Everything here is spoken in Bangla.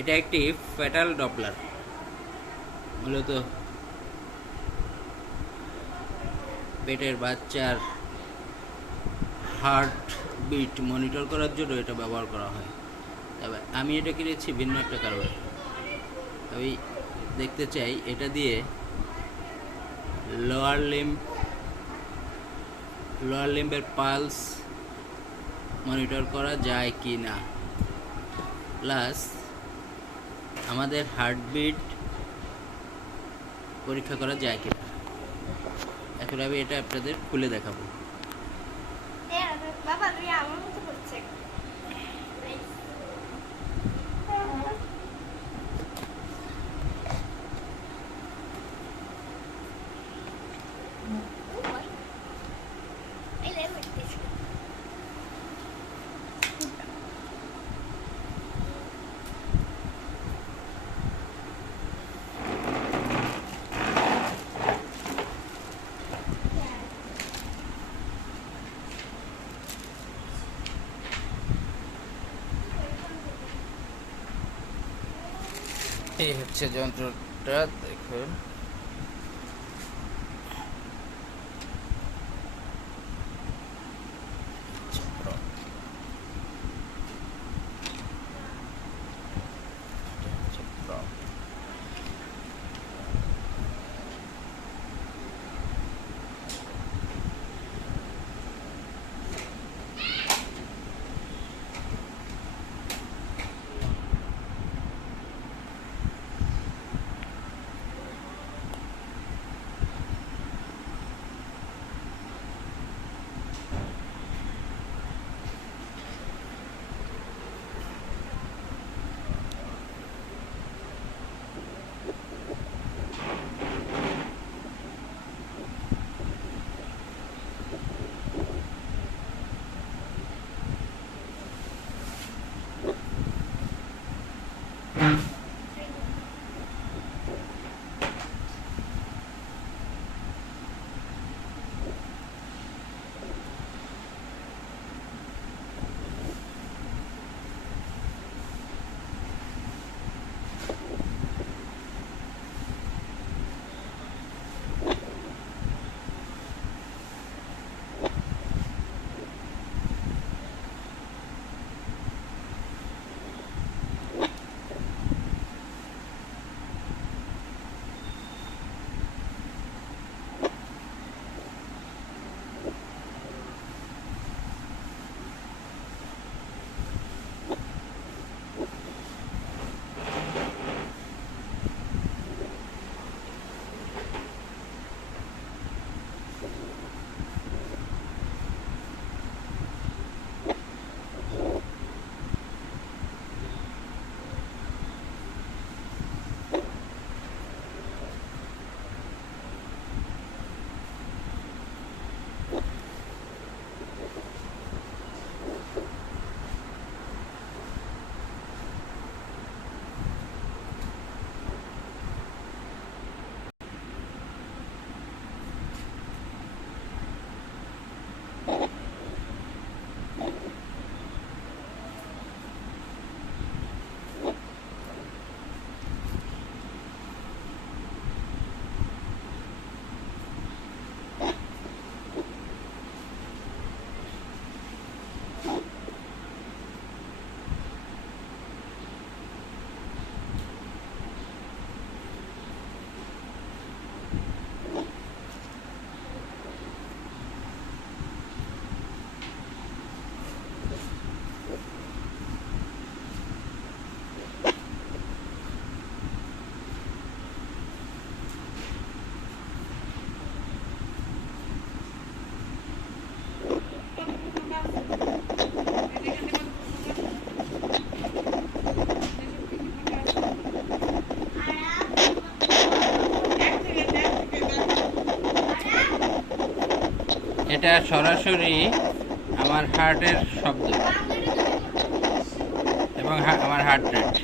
এটা একটি ফেটাল ডপলার, মূলত পেটের বাচ্চার হার্ট বিট মনিটর করার জন্য এটা ব্যবহার করা হয়। তবে আমি এটা কিনেছি ভিন্ন একটা কারণে। আমি দেখতে চাই এটা দিয়ে লোয়ার লিম্বের পালস মনিটর করা যায় কি না, প্লাস আমাদের হার্টবিট পরীক্ষা করা যায় কি না। এখন আমি এটা আপনাদের খুলে দেখাবো। বাবা তুই আমার মতো করছে। এই হচ্ছে যন্ত্রটা, দেখুন। এটা সরাসরি আমার হার্টের শব্দ এবং আমার হার্ট রেট।